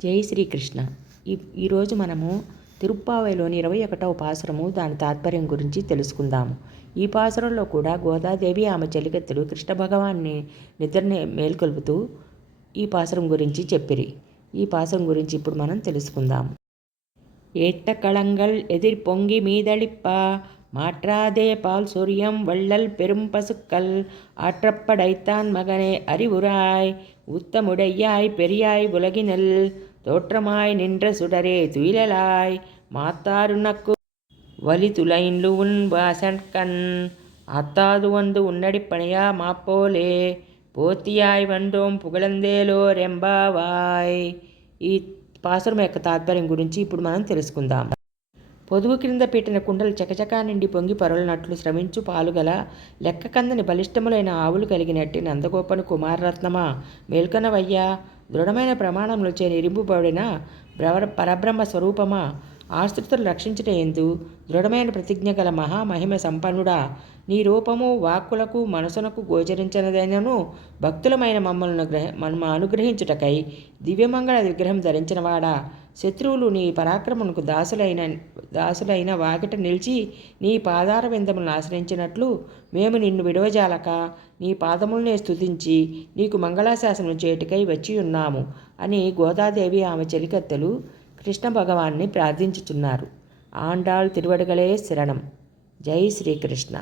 జై శ్రీకృష్ణ. ఈరోజు మనము తిరుప్పావైలోని 21వ పాసురము దాని తాత్పర్యం గురించి తెలుసుకుందాము. ఈ పాసురంలో కూడా గోదాదేవి ఆమె చెలికత్తెలు కృష్ణ భగవాన్ని నిద్రని మేల్కొల్పుతూ ఈ పాసురం గురించి చెప్పిరి. ఈ పాసురం గురించి ఇప్పుడు మనం తెలుసుకుందాము. ఏట్ట కళంగల్ ఎదిర్ పొంగి మీదళిప్ప மாற்றாதே பால் சொரியம் வள்ளல் பெரும் பசுக்கள் ஆற்றப்படைத்தான் மகனே அறிவுராய் உத்தமுடையாய் பெரியாய் உலகினல் தோற்றமாய் நின்ற சுடரே துயிலலாய் மாத்தாருனக்கு வலி துளைன்லு உன் வாசன்கண் ஆத்தாது வந்து உன்னடிப்பணையா மாப்போலே పోతియాయ్ వందోం పుగళందేలో రెంబావాయ్. ఈ పాసురం యొక్క తాత్పర్యం గురించి ఇప్పుడు మనం తెలుసుకుందాం. పొదుగు క్రింద పెట్టిన కుండలు చకచకా నిండి పొంగి పొరలినట్లు శ్రమించు పాలుగల లెక్క కందని బలిష్టములైన ఆవులు కలిగినట్టి నందగోపను కుమారరత్నమా మేల్కొనవయ్యా. దృఢమైన ప్రమాణములచే నిరింపబడిన పరబ్రహ్మ స్వరూపమా, ఆశ్రితులు రక్షించుట ఎందు దృఢమైన ప్రతిజ్ఞ గల మహామహిమ సంపన్నుడా, నీ రూపము వాక్కులకు మనసునకు గోచరించినదైనను భక్తులమైన మమ్మల్ని అనుగ్రహించుటకై దివ్యమంగళ విగ్రహం ధరించినవాడా, శత్రువులు నీ పరాక్రమమునకు దాసులైన వాకిట నిలిచి నీ పాదార విందములను ఆశ్రయించినట్లు మేము నిన్ను విడవజాలక నీ పాదములనే స్తుతించి నీకు మంగళాశాసనం చేటుకై వచ్చి ఉన్నాము అని గోదాదేవి ఆమె చెలికత్తెలు కృష్ణ భగవాన్ని ప్రార్థించుచున్నారు. ఆండాళ్ తిరువడుగలే శరణం. జై శ్రీకృష్ణ.